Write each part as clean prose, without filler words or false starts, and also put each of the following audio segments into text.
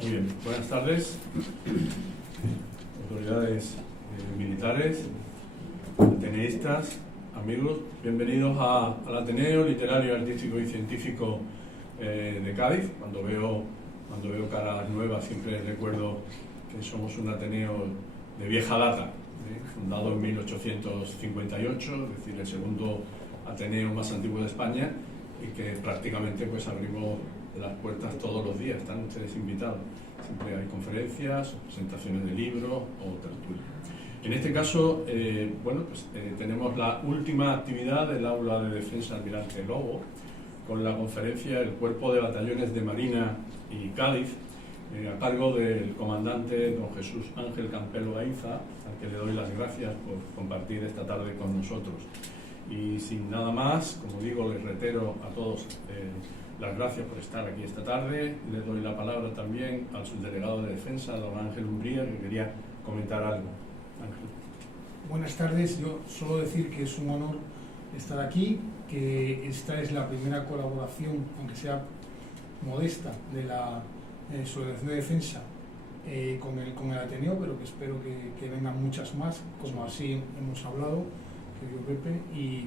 Muy bien, buenas tardes, autoridades militares, ateneístas, amigos, bienvenidos al Ateneo Literario, Artístico y Científico de Cádiz. Cuando veo caras nuevas siempre recuerdo que somos un Ateneo de vieja data, fundado en 1858, es decir, el segundo Ateneo más antiguo de España, y que prácticamente pues abrimos las puertas todos los días. Están ustedes invitados, siempre hay conferencias, presentaciones de libros o tertulias. En este caso, tenemos la última actividad del Aula de Defensa Almirante Lobo, con la conferencia del Cuerpo de Batallones de Marina y Cádiz, a cargo del comandante don Jesús Ángel Campelo Gainza, al que le doy las gracias por compartir esta tarde con nosotros. Y sin nada más, como digo, les reitero a todos las gracias por estar aquí esta tarde. Les doy la palabra también al subdelegado de Defensa, don Ángel Umbría, que quería comentar algo. Ángel. Buenas tardes. Yo solo decir que es un honor estar aquí, que esta es la primera colaboración, aunque sea modesta, de la Subdelegación de Defensa con el Ateneo, pero que espero que vengan muchas más, como así hemos hablado, querido Pepe. Y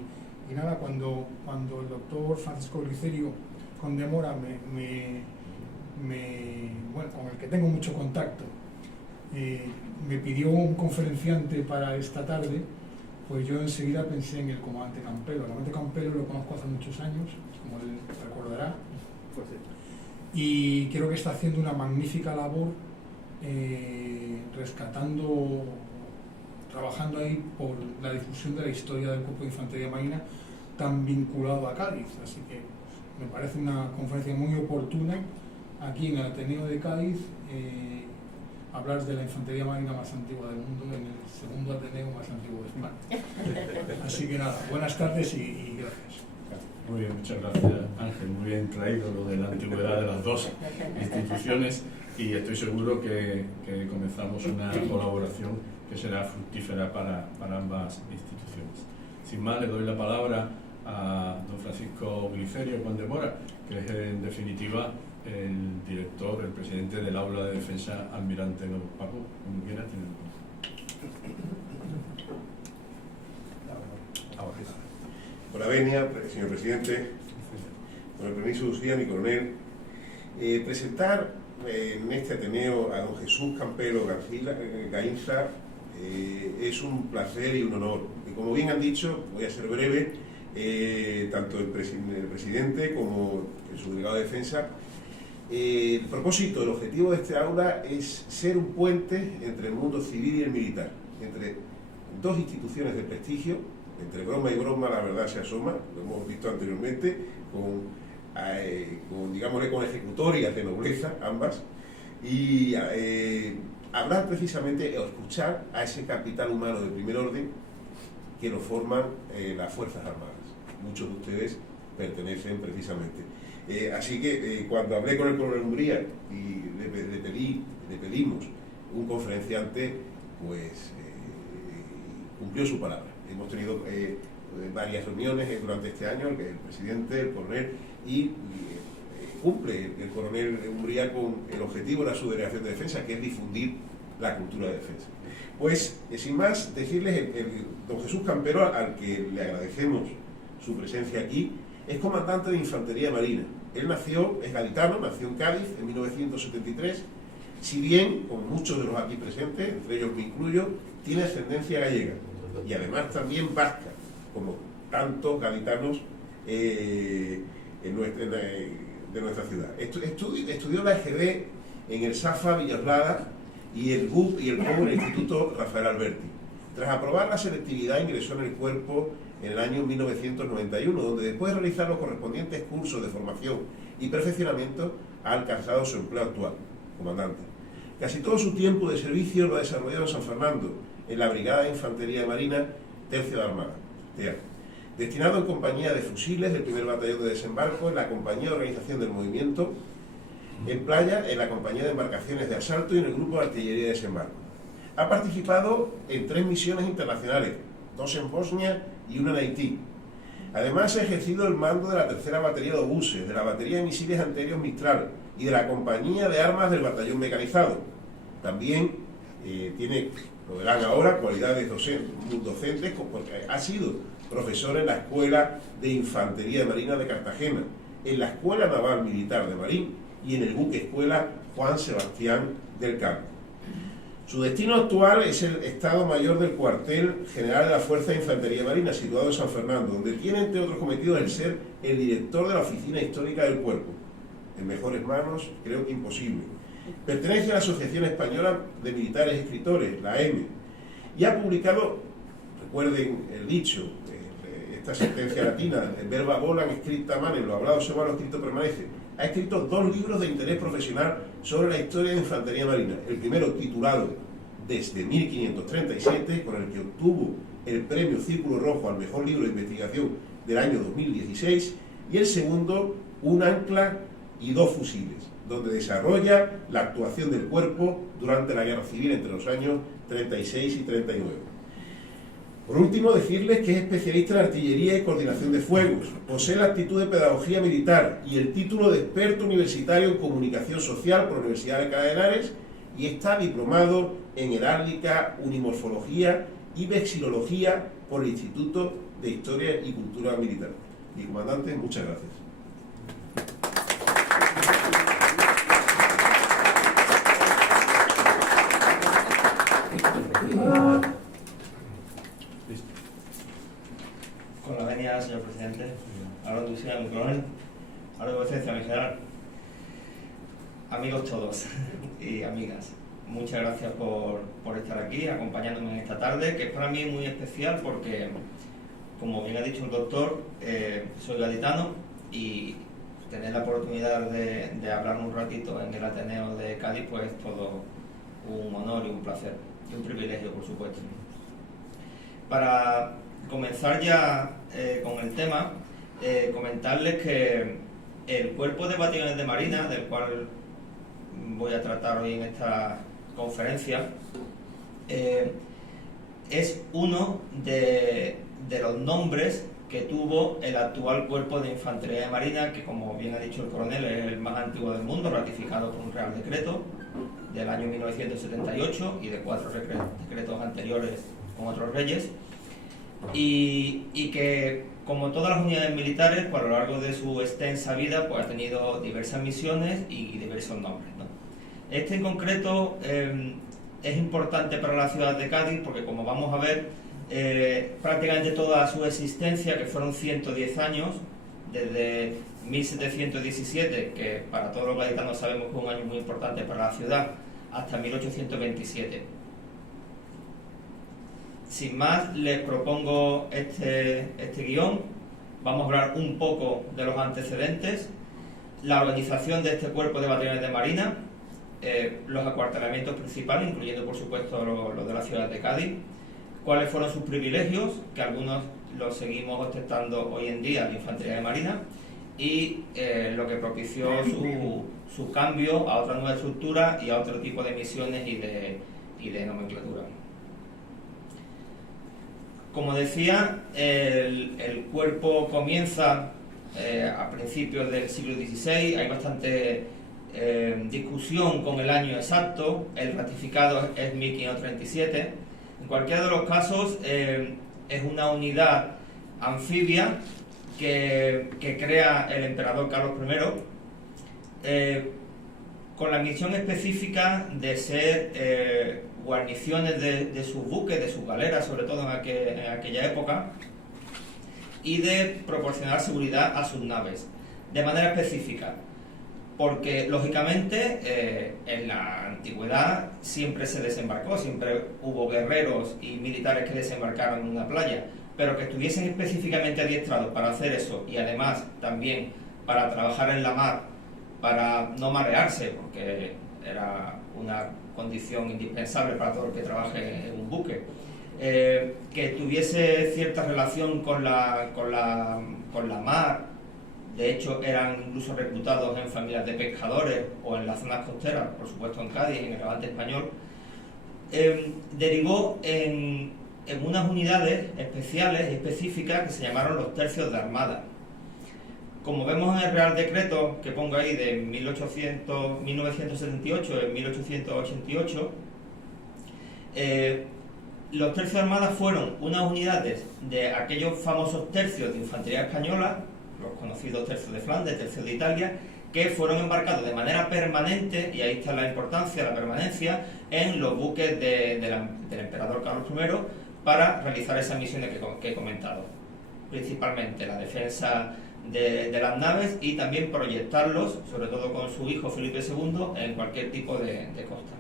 nada, cuando el doctor Francisco Glicerio Condemora con el que tengo mucho contacto, me pidió un conferenciante para esta tarde, pues yo enseguida pensé en el comandante Campelo. El comandante Campelo lo conozco hace muchos años, como él recordará, Pues sí. y creo que está haciendo una magnífica labor trabajando ahí por la difusión de la historia del Cuerpo de Infantería Marina, tan vinculado a Cádiz. Así que me parece una conferencia muy oportuna aquí en el Ateneo de Cádiz, hablar de la infantería marina más antigua del mundo en el segundo Ateneo más antiguo de España. Así que nada, buenas tardes y gracias. Muy bien, muchas gracias, Ángel. Muy bien traído lo de la antigüedad de las dos instituciones, y estoy seguro que comenzamos una colaboración que será fructífera para ambas instituciones. Sin más, le doy la palabra a don Francisco Glicerio Condemora, que es en definitiva el director, el presidente del Aula de Defensa Almirante Lobo. Paco, como quiera, tiene Por la venia, señor presidente, con el permiso de usted, mi coronel, presentar en este Ateneo a don Jesús Campelo Gainza es un placer y un honor. Y como bien han dicho, voy a ser breve, tanto el presidente como el subdelegado de Defensa. El propósito, el objetivo de este aula es ser un puente entre el mundo civil y el militar, entre dos instituciones de prestigio. Entre broma y broma la verdad se asoma, lo hemos visto anteriormente, digámosle, con ejecutorias de nobleza, ambas, y hablar precisamente o escuchar a ese capital humano de primer orden que lo forman las Fuerzas Armadas. Muchos de ustedes pertenecen precisamente. Así que cuando hablé con el coronel Umbría y le pedimos un conferenciante, pues cumplió su palabra. Hemos tenido varias reuniones durante este año, el presidente, el coronel, y cumple el coronel Umbría con el objetivo de la Subdelegación de Defensa, que es difundir la cultura de defensa. Pues, sin más, decirles, don Jesús Campero, al que le agradecemos su presencia aquí, es comandante de Infantería Marina. Él es gaditano, nació en Cádiz en 1973, si bien, como muchos de los aquí presentes, entre ellos me incluyo, tiene ascendencia gallega y además también vasca, como tantos gaditanos de nuestra ciudad. Estudió la EGB en el SAFA Villaslada y el GUP y el POU en el Instituto Rafael Alberti. Tras aprobar la selectividad, ingresó en el cuerpo en el año 1991, donde después de realizar los correspondientes cursos de formación y perfeccionamiento ha alcanzado su empleo actual, comandante. Casi todo su tiempo de servicio lo ha desarrollado en San Fernando, en la Brigada de Infantería Marina, Tercio de Armada, TEA, destinado en compañía de fusiles del primer batallón de desembarco, en la compañía de organización del movimiento, en playa, en la compañía de embarcaciones de asalto y en el grupo de artillería de desembarco. Ha participado en 3 misiones internacionales, 2 en Bosnia y 1 en Haití. Además ha ejercido el mando de la 3ª Batería de Obuses, de la Batería de Misiles Antiaéreos Mistral y de la Compañía de Armas del Batallón Mecanizado. También tiene, lo verán ahora, cualidades docentes, porque ha sido profesor en la Escuela de Infantería de Marina de Cartagena, en la Escuela Naval Militar de Marín y en el buque escuela Juan Sebastián del Campo. Su destino actual es el Estado Mayor del Cuartel General de la Fuerza de Infantería Marina, situado en San Fernando, donde tiene, entre otros cometidos, el ser el director de la Oficina Histórica del Cuerpo. En mejores manos, creo que imposible. Pertenece a la Asociación Española de Militares Escritores, la AEME, y ha publicado, recuerden el dicho, esta sentencia latina, verba volan, scripta manem, lo hablado se va, lo escrito permanece. Ha escrito 2 libros de interés profesional sobre la historia de Infantería Marina. El primero, titulado Desde 1537, con el que obtuvo el premio Círculo Rojo al mejor libro de investigación del año 2016, y el segundo, Un ancla y 2 fusiles, donde desarrolla la actuación del cuerpo durante la Guerra Civil entre los años 36 y 39. Por último, decirles que es especialista en artillería y coordinación de fuegos, posee la aptitud de pedagogía militar y el título de experto universitario en comunicación social por la Universidad de Alcalá de Henares, y está diplomado en heráldica, unimorfología y vexilología por el Instituto de Historia y Cultura Militar. Mi comandante, muchas gracias. Con la venia, señor presidente, ahora conducción a mi coronel, ahora de vuecencia, mi general. Amigos todos y amigas, muchas gracias por estar aquí, acompañándome en esta tarde, que es para mí muy especial porque, como bien ha dicho el doctor, soy gaditano y tener la oportunidad de hablar un ratito en el Ateneo de Cádiz, pues es todo un honor y un placer, y un privilegio, por supuesto. Para comenzar ya con el tema, comentarles que el Cuerpo de Batallones de Marina, del cual voy a tratar hoy en esta conferencia, es uno de los nombres que tuvo el actual Cuerpo de Infantería de Marina, que, como bien ha dicho el coronel, es el más antiguo del mundo, ratificado por un Real Decreto del año 1978 y de 4 decretos anteriores con otros reyes, y que, como todas las unidades militares, pues a lo largo de su extensa vida, pues ha tenido diversas misiones y diversos nombres, ¿no? Este en concreto es importante para la ciudad de Cádiz porque, como vamos a ver, prácticamente toda su existencia, que fueron 110 años, desde 1717, que para todos los gaditanos sabemos que es un año muy importante para la ciudad, hasta 1827. Sin más, les propongo este guión. Vamos a hablar un poco de los antecedentes, la organización de este Cuerpo de Batallones de Marina, los acuartelamientos principales, incluyendo por supuesto los de la ciudad de Cádiz, cuáles fueron sus privilegios, que algunos los seguimos ostentando hoy en día en la Infantería de Marina, y lo que propició su cambio a otra nueva estructura y a otro tipo de misiones y de nomenclatura. Como decía, el cuerpo comienza a principios del siglo XVI, hay bastante discusión con el año exacto, el ratificado es 1537. En cualquiera de los casos, es una unidad anfibia que crea el emperador Carlos I, con la misión específica de ser guarniciones de sus buques, de sus galeras, sobre todo en aquella época, y de proporcionar seguridad a sus naves, de manera específica, porque lógicamente en la antigüedad siempre se desembarcó, siempre hubo guerreros y militares que desembarcaron en una playa, pero que estuviesen específicamente adiestrados para hacer eso, y además también para trabajar en la mar, para no marearse, porque era una condición indispensable para todo el que trabaje en un buque, que tuviese cierta relación con la mar. De hecho, eran incluso reclutados en familias de pescadores o en las zonas costeras, por supuesto en Cádiz, en el Levante español. Derivó en en unas unidades especiales y específicas que se llamaron los tercios de armada. Como vemos en el Real Decreto que pongo ahí de 1978 y 1888, los tercios de armada fueron unas unidades de aquellos famosos tercios de infantería española, los conocidos tercios de Flandes, tercios de Italia, que fueron embarcados de manera permanente, y ahí está la importancia, la permanencia, en los buques del emperador Carlos I para realizar esas misiones que he comentado. Principalmente la defensa de las naves y también proyectarlos, sobre todo con su hijo Felipe II, en cualquier tipo de costa.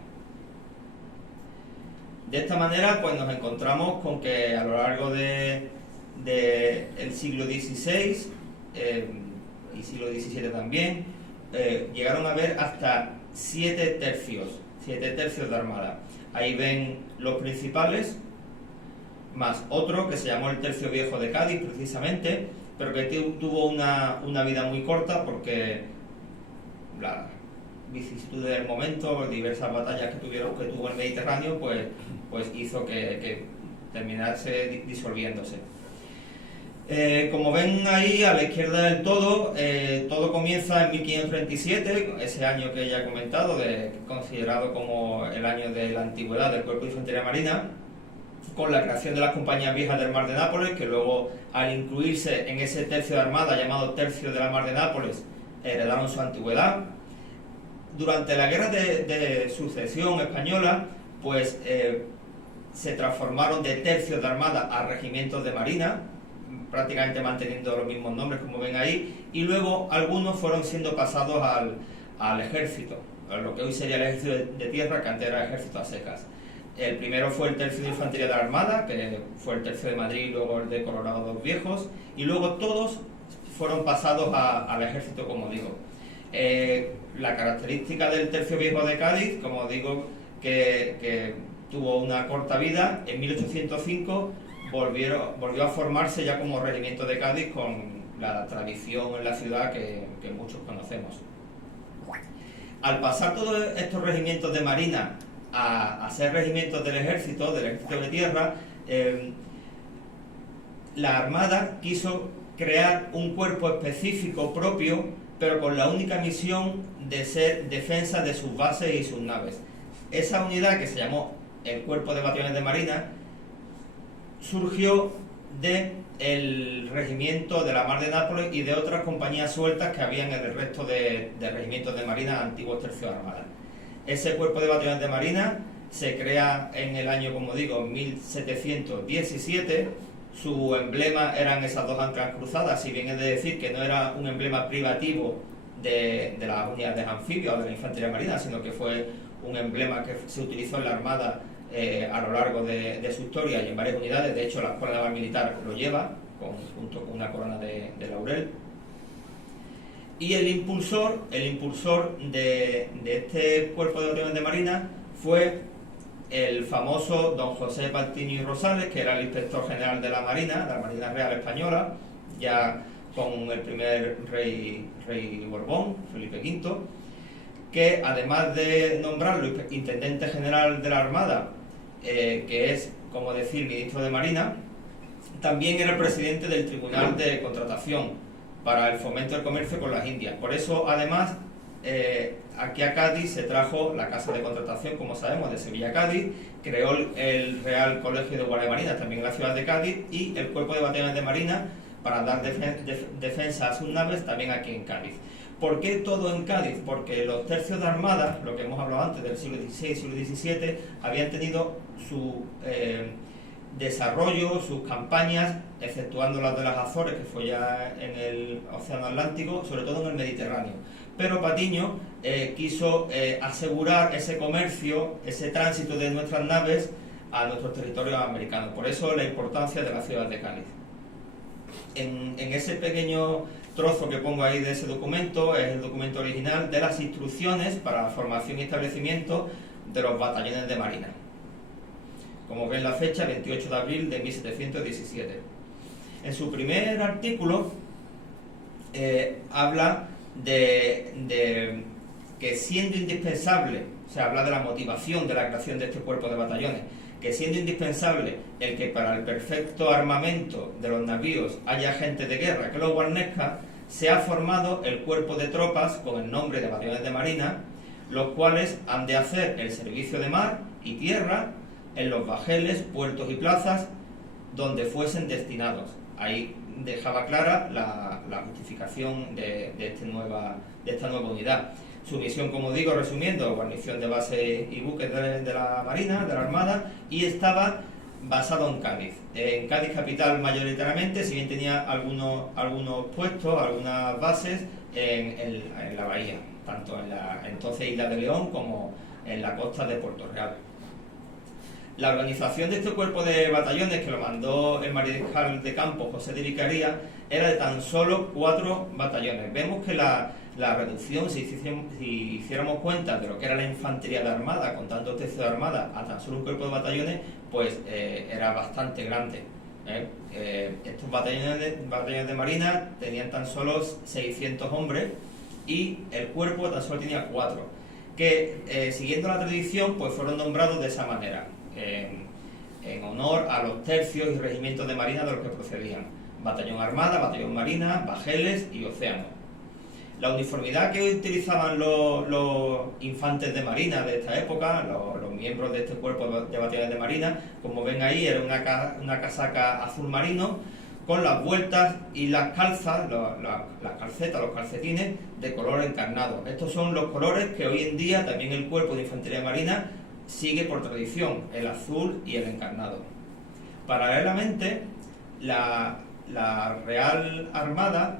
De esta manera, pues nos encontramos con que a lo largo del siglo XVI y siglo XVII también, llegaron a haber hasta 7 tercios de armada. Ahí ven los principales, más otro que se llamó el Tercio Viejo de Cádiz, precisamente, pero que tuvo una vida muy corta porque la vicisitud del momento, diversas batallas que tuvo el Mediterráneo, pues hizo que terminase disolviéndose. Como ven ahí a la izquierda del todo comienza en 1537, ese año que ya he comentado, considerado como el año de la antigüedad del Cuerpo de Infantería Marina, con la creación de las compañías viejas del Mar de Nápoles, que luego, al incluirse en ese tercio de armada llamado Tercio de la Mar de Nápoles, heredaron su antigüedad. Durante la Guerra de Sucesión Española, pues se transformaron de tercios de armada a regimientos de marina, prácticamente manteniendo los mismos nombres, como ven ahí, y luego algunos fueron siendo pasados al ejército, a lo que hoy sería el ejército de tierra, que antes era el ejército a secas. El primero fue el Tercio de Infantería de la Armada, que fue el Tercio de Madrid, y luego el de Colorado dos Viejos, y luego todos fueron pasados al ejército, como digo. La característica del Tercio Viejo de Cádiz, como digo, que tuvo una corta vida. En 1805 volvió a formarse ya como regimiento de Cádiz, con la tradición en la ciudad que muchos conocemos. Al pasar todos estos regimientos de marina a ser regimientos del ejército de tierra, la Armada quiso crear un cuerpo específico propio, pero con la única misión de ser defensa de sus bases y sus naves. Esa unidad, que se llamó el Cuerpo de Batallones de Marina, surgió del regimiento de la Mar de Nápoles y de otras compañías sueltas que habían en el resto de regimientos de marina, antiguos tercios de armada. Ese Cuerpo de Batallones de Marina se crea en el año, como digo, 1717. Su emblema eran esas dos anclas cruzadas, si bien es de decir que no era un emblema privativo de las unidades anfibias o de la infantería marina, sino que fue un emblema que se utilizó en la Armada a lo largo de su historia y en varias unidades. De hecho, la Escuela Naval Militar lo lleva, junto con una corona de laurel. Y el impulsor de este Cuerpo de Batallones de Marina fue el famoso don José Baltiño y Rosales, que era el inspector general de la Marina Real Española, ya con el primer rey Borbón, Felipe V, que además de nombrarlo intendente general de la Armada, que es, como decir, ministro de Marina, también era el presidente del Tribunal de Contratación para el fomento del comercio con las Indias. Por eso, además, aquí a Cádiz se trajo la Casa de Contratación, como sabemos, de Sevilla a Cádiz, creó el Real Colegio de Guardia Marina también en la ciudad de Cádiz, y el Cuerpo de Batallones de Marina para dar defensa a sus naves también aquí en Cádiz. ¿Por qué todo en Cádiz? Porque los tercios de armada, lo que hemos hablado antes del siglo XVI y siglo XVII, habían tenido su desarrollo, sus campañas, exceptuando las de las Azores, que fue ya en el Océano Atlántico, sobre todo en el Mediterráneo. Pero Patiño quiso asegurar ese comercio, ese tránsito de nuestras naves a nuestros territorios americanos. Por eso la importancia de la ciudad de Cádiz. En ese pequeño trozo que pongo ahí de ese documento, es el documento original de las instrucciones para la formación y establecimiento de los batallones de marina. Como ven la fecha, 28 de abril de 1717. En su primer artículo habla de que siendo indispensable, o sea, habla de la motivación de la creación de este cuerpo de batallones, que siendo indispensable el que para el perfecto armamento de los navíos haya gente de guerra que los guarnezca, se ha formado el cuerpo de tropas con el nombre de batallones de marina, los cuales han de hacer el servicio de mar y tierra en los bajeles, puertos y plazas donde fuesen destinados. Ahí dejaba clara la justificación de esta nueva unidad. Su misión, como digo, resumiendo, guarnición de bases y buques de la Marina, de la Armada, y estaba basado en Cádiz. En Cádiz capital mayoritariamente, si bien tenía algunos puestos, algunas bases en la bahía, tanto en la entonces Isla de León como en la costa de Puerto Real. La organización de este cuerpo de batallones, que lo mandó el mariscal de campo José de Vicaría, era de tan solo 4 batallones. Vemos que la reducción, si hiciéramos cuenta de lo que era la infantería de armada, con tantos tercios de armada, a tan solo un cuerpo de batallones, pues era bastante grande. Estos batallones de marina tenían tan solo 600 hombres y el cuerpo tan solo tenía 4, que siguiendo la tradición pues fueron nombrados de esa manera, en honor a los tercios y regimientos de marina de los que procedían: batallón armada, batallón marina, bajeles y océano. La uniformidad que utilizaban los infantes de marina de esta época, los miembros de este cuerpo de batallones de marina, como ven ahí, era una casaca azul marino con las vueltas y las calzas, las calcetas, los calcetines de color encarnado. Estos son los colores que hoy en día también el cuerpo de infantería marina sigue por tradición, el azul y el encarnado. Paralelamente, la Real Armada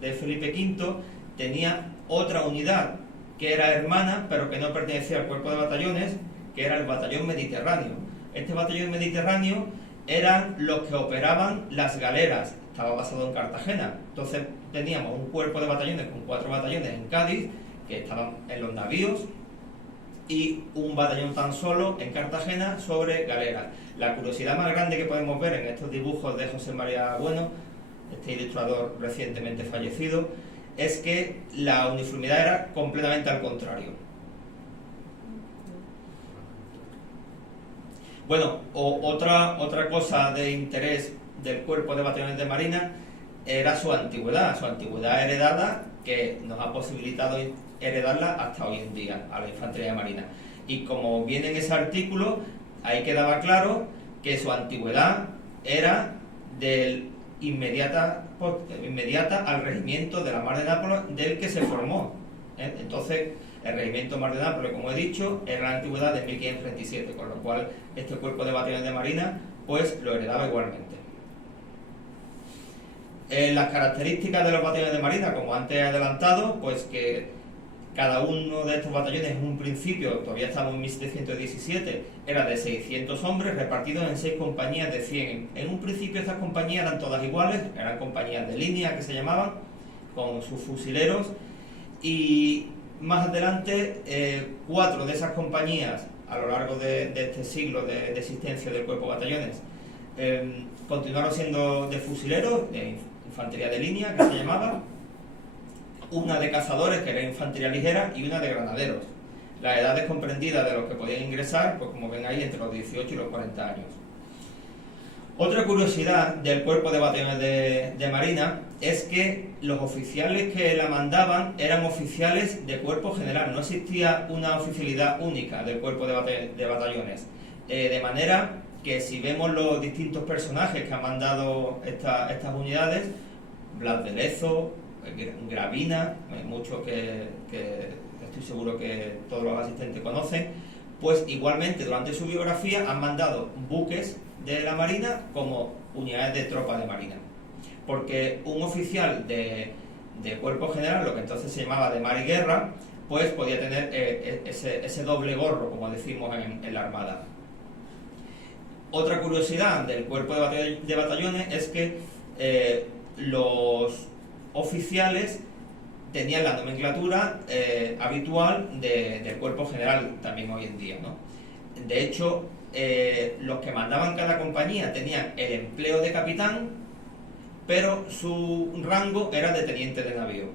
de Felipe V tenía otra unidad que era hermana, pero que no pertenecía al cuerpo de batallones, que era el batallón mediterráneo. Este batallón mediterráneo eran los que operaban las galeras, estaba basado en Cartagena. Entonces teníamos un cuerpo de batallones con 4 batallones en Cádiz, que estaban en los navíos, y un batallón tan solo en Cartagena sobre galeras. La curiosidad más grande que podemos ver en estos dibujos de José María Bueno, este ilustrador recientemente fallecido, es que la uniformidad era completamente al contrario. Bueno, otra cosa de interés del cuerpo de batallones de marina era su antigüedad heredada, que nos ha posibilitado heredarla hasta hoy en día a la infantería de marina. Y como viene en ese artículo, ahí quedaba claro que su antigüedad era inmediata al regimiento de la Mar de Nápoles del que se formó. Entonces, el regimiento Mar de Nápoles, como he dicho, era la antigüedad de 1537, con lo cual este cuerpo de batallones de marina pues lo heredaba igualmente. Las características de los batallones de marina, como antes he adelantado, pues que cada uno de estos batallones en un principio, todavía estamos en 1717, era de 600 hombres repartidos en 6 compañías de 100. En un principio estas compañías eran todas iguales, eran compañías de línea que se llamaban, con sus fusileros, y más adelante 4 de esas compañías a lo largo de este siglo de existencia del cuerpo de batallones continuaron siendo de fusileros, de infantería de línea que se llamaba, una de cazadores, que era infantería ligera, y una de granaderos. Las edades comprendidas de los que podían ingresar, pues como ven ahí, entre los 18 y los 40 años. Otra curiosidad del cuerpo de batallones de marina es que los oficiales que la mandaban eran oficiales de cuerpo general, no existía una oficialidad única del cuerpo de batallones. De manera que si vemos los distintos personajes que han mandado estas unidades, Blas de Lezo, Gravina, muchos que estoy seguro que todos los asistentes conocen, pues igualmente durante su biografía han mandado buques de la Marina como unidades de tropas de Marina. Porque un oficial de cuerpo general, lo que entonces se llamaba de mar y guerra, pues podía tener ese doble gorro, como decimos en la Armada. Otra curiosidad del cuerpo de batallones es que los oficiales tenían la nomenclatura habitual del cuerpo general también hoy en día, ¿no? De hecho, los que mandaban cada compañía tenían el empleo de capitán, pero su rango era de teniente de navío,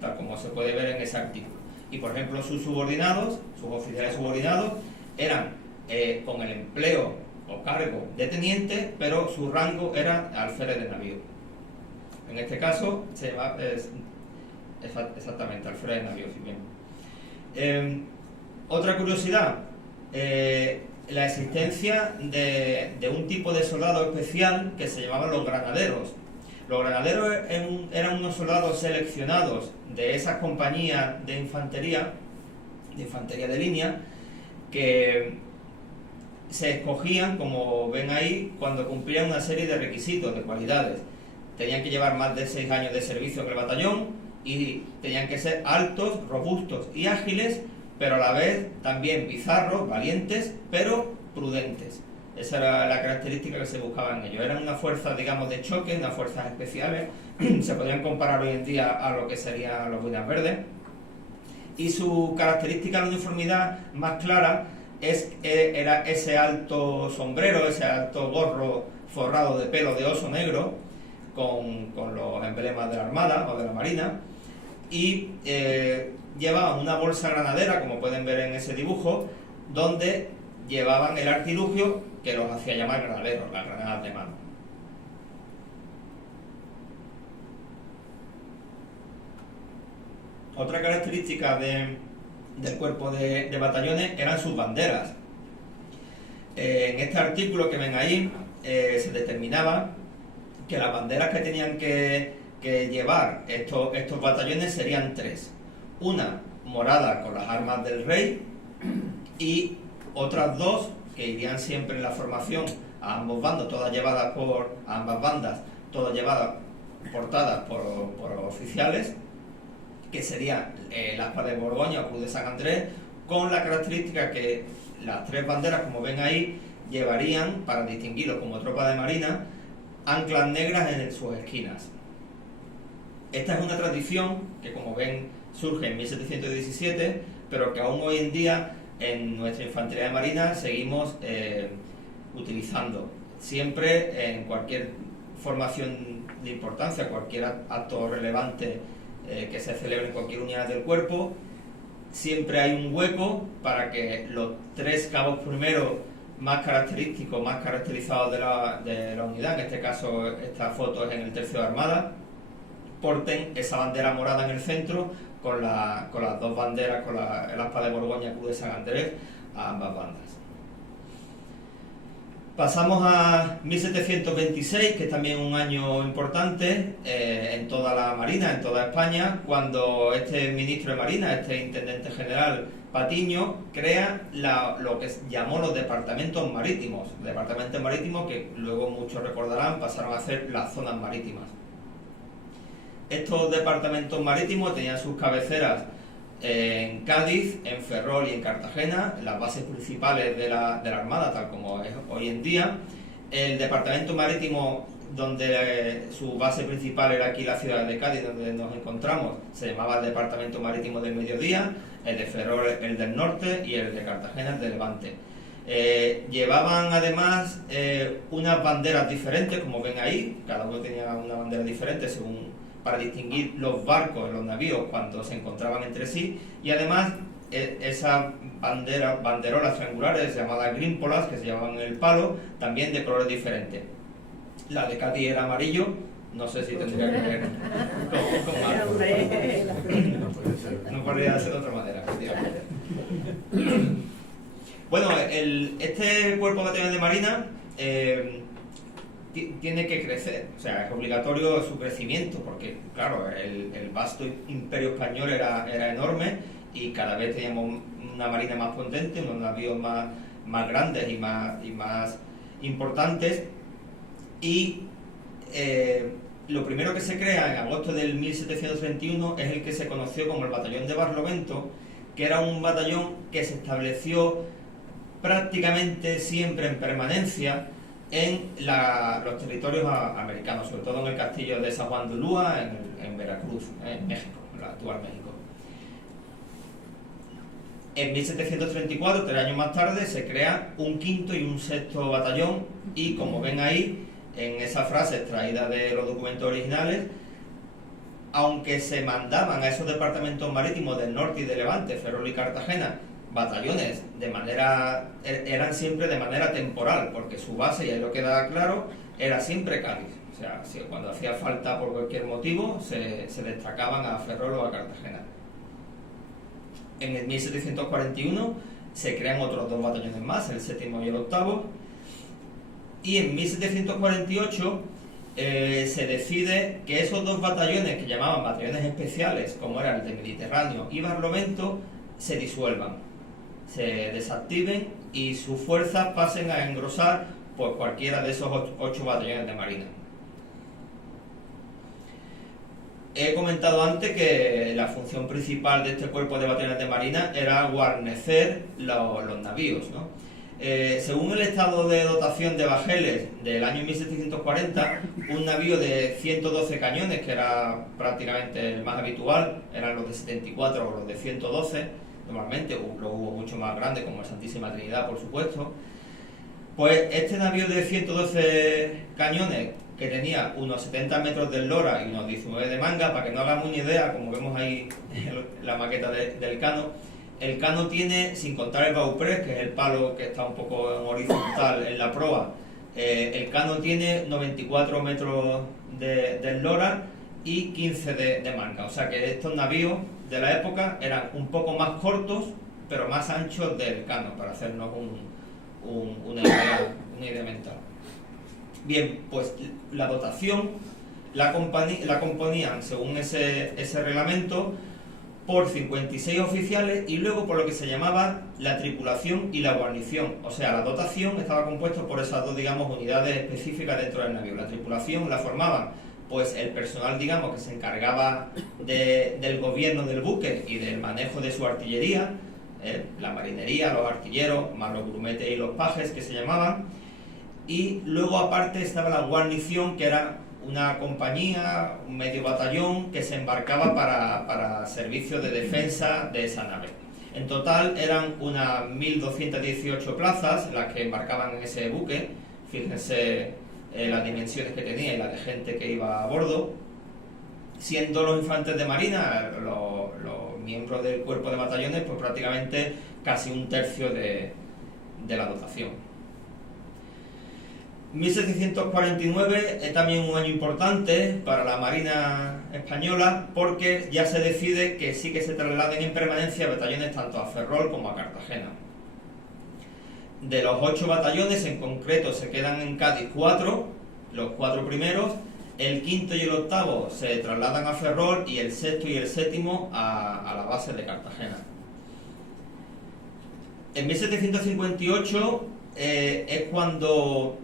tal como se puede ver en ese artículo. Y por ejemplo, sus subordinados, sus oficiales subordinados, eran con el empleo o cargo de teniente, pero su rango era alférez de navío. En este caso se llama exactamente alférez de navío, si bien. Otra curiosidad, la existencia de un tipo de soldado especial que se llamaban los granaderos. Los granaderos eran unos soldados seleccionados de esas compañías de infantería de línea, que se escogían, como ven ahí, cuando cumplían una serie de requisitos, de cualidades. Tenían que llevar más de 6 años de servicio en el batallón y tenían que ser altos, robustos y ágiles, pero a la vez también bizarros, valientes, pero prudentes. Esa era la característica que se buscaba en ellos. Eran una fuerza, digamos, de choque, unas fuerzas especiales. Se podrían comparar hoy en día a lo que serían los Boinas Verdes. Y su característica de uniformidad más clara era ese alto sombrero, ese alto gorro forrado de pelo de oso negro, con los emblemas de la Armada o de la Marina, y llevaban una bolsa granadera, como pueden ver en ese dibujo, donde llevaban el artilugio que los hacía llamar granaderos, las granadas de mano. Otra característica del cuerpo de batallones eran sus banderas. En este artículo que ven ahí se determinaba que las banderas que tenían que llevar estos batallones serían 3. Una morada con las armas del rey y otras 2 que irían siempre en la formación a ambos bandos, todas llevadas por ambas bandas, todas portadas por oficiales, que sería el aspa de Borgoña o Cruz de San Andrés, con la característica que las 3 banderas, como ven ahí, llevarían, para distinguirlos como tropa de marina, anclas negras en sus esquinas. Esta es una tradición que, como ven, surge en 1717, pero que aún hoy en día en nuestra infantería de marina seguimos utilizando. Siempre en cualquier formación de importancia, cualquier acto relevante que se celebre en cualquier unidad del cuerpo, siempre hay un hueco para que los 3 cabos primeros más característicos, más caracterizados de la unidad, en este caso esta foto es en el tercio de Armada, porten esa bandera morada en el centro con las 2 banderas, con el aspa de Borgoña, Cruz de San Andrés, a ambas bandas. Pasamos a 1726, que es también un año importante en toda la Marina, en toda España, cuando este ministro de Marina, este intendente general Patiño, crea lo que llamó los departamentos marítimos que luego muchos recordarán pasaron a ser las zonas marítimas. Estos departamentos marítimos tenían sus cabeceras en Cádiz, en Ferrol y en Cartagena, las bases principales de la Armada, tal como es hoy en día. El departamento marítimo, donde su base principal era aquí la ciudad de Cádiz, donde nos encontramos, se llamaba el Departamento Marítimo del Mediodía, el de Ferrol el del Norte y el de Cartagena el de Levante. Llevaban además unas banderas diferentes, como ven ahí, cada uno tenía una bandera diferente para distinguir los barcos, los navíos, cuando se encontraban entre sí, y además esas banderolas triangulares llamadas grímpolas, que se llamaban en el palo, también de colores diferentes. La de Cádiz era amarillo, no sé si tendría que ver con algo. No podría ser de otra manera, efectivamente. Bueno, este cuerpo de batallones de marina tiene que crecer, o sea, es obligatorio su crecimiento, porque claro, el vasto imperio español era enorme y cada vez teníamos una marina más potente, unos navíos más grandes y más importantes, y lo primero que se crea en agosto del 1731 es el que se conoció como el Batallón de Barlovento, que era un batallón que se estableció prácticamente siempre en permanencia en los territorios americanos, sobre todo en el castillo de San Juan de Ulúa, en Veracruz, en México, en la actual México. En 1734, 3 años más tarde, se crea un 5º y un 6º batallón, y como ven ahí, en esa frase extraída de los documentos originales, aunque se mandaban a esos departamentos marítimos del norte y de Levante, Ferrol y Cartagena, batallones eran siempre de manera temporal, porque su base, y ahí lo queda claro, era siempre Cádiz. O sea, cuando hacía falta por cualquier motivo, se destacaban a Ferrol o a Cartagena. En el 1741 se crean otros 2 batallones más, el 7º y el 8º, y en 1748 se decide que esos 2 batallones, que llamaban batallones especiales, como era el de Mediterráneo y Barlovento, se disuelvan, se desactiven y sus fuerzas pasen a engrosar pues cualquiera de esos 8 batallones de marina. He comentado antes que la función principal de este cuerpo de batallones de marina era guarnecer los navíos, ¿no? Según el estado de dotación de bajeles del año 1740, un navío de 112 cañones, que era prácticamente el más habitual, eran los de 74 o los de 112, normalmente hubo mucho más grandes, como el Santísima Trinidad, por supuesto. Pues este navío de 112 cañones, que tenía unos 70 metros de eslora y unos 19 de manga, para que no hagamos una idea, como vemos ahí en la maqueta del cano, el cano tiene, sin contar el bauprés, que es el palo que está un poco en horizontal en la proa, el cano tiene 94 metros de eslora y 15 de manga. O sea que estos navíos de la época eran un poco más cortos, pero más anchos del cano, para hacernos una idea mental. Bien, pues la dotación la componían, según ese reglamento, por 56 oficiales y luego por lo que se llamaba la tripulación y la guarnición. O sea, la dotación estaba compuesta por esas 2, digamos, unidades específicas dentro del navío. La tripulación la formaban pues el personal, digamos, que se encargaba del gobierno del buque y del manejo de su artillería, la marinería, los artilleros, más los grumetes y los pajes, que se llamaban. Y luego aparte estaba la guarnición, que era una compañía, un medio batallón, que se embarcaba para servicios de defensa de esa nave. En total eran unas 1.218 plazas las que embarcaban en ese buque. Fíjense las dimensiones que tenía y la de gente que iba a bordo, siendo los infantes de marina, los miembros del cuerpo de batallones, pues prácticamente casi 1/3 de la dotación. 1749 es también un año importante para la Marina Española, porque ya se decide que sí que se trasladen en permanencia batallones tanto a Ferrol como a Cartagena. De los 8 batallones, en concreto, se quedan en Cádiz 4, los 4 primeros, el 5º y el 8º se trasladan a Ferrol y el 6º y el 7º a la base de Cartagena. En 1758 es cuando,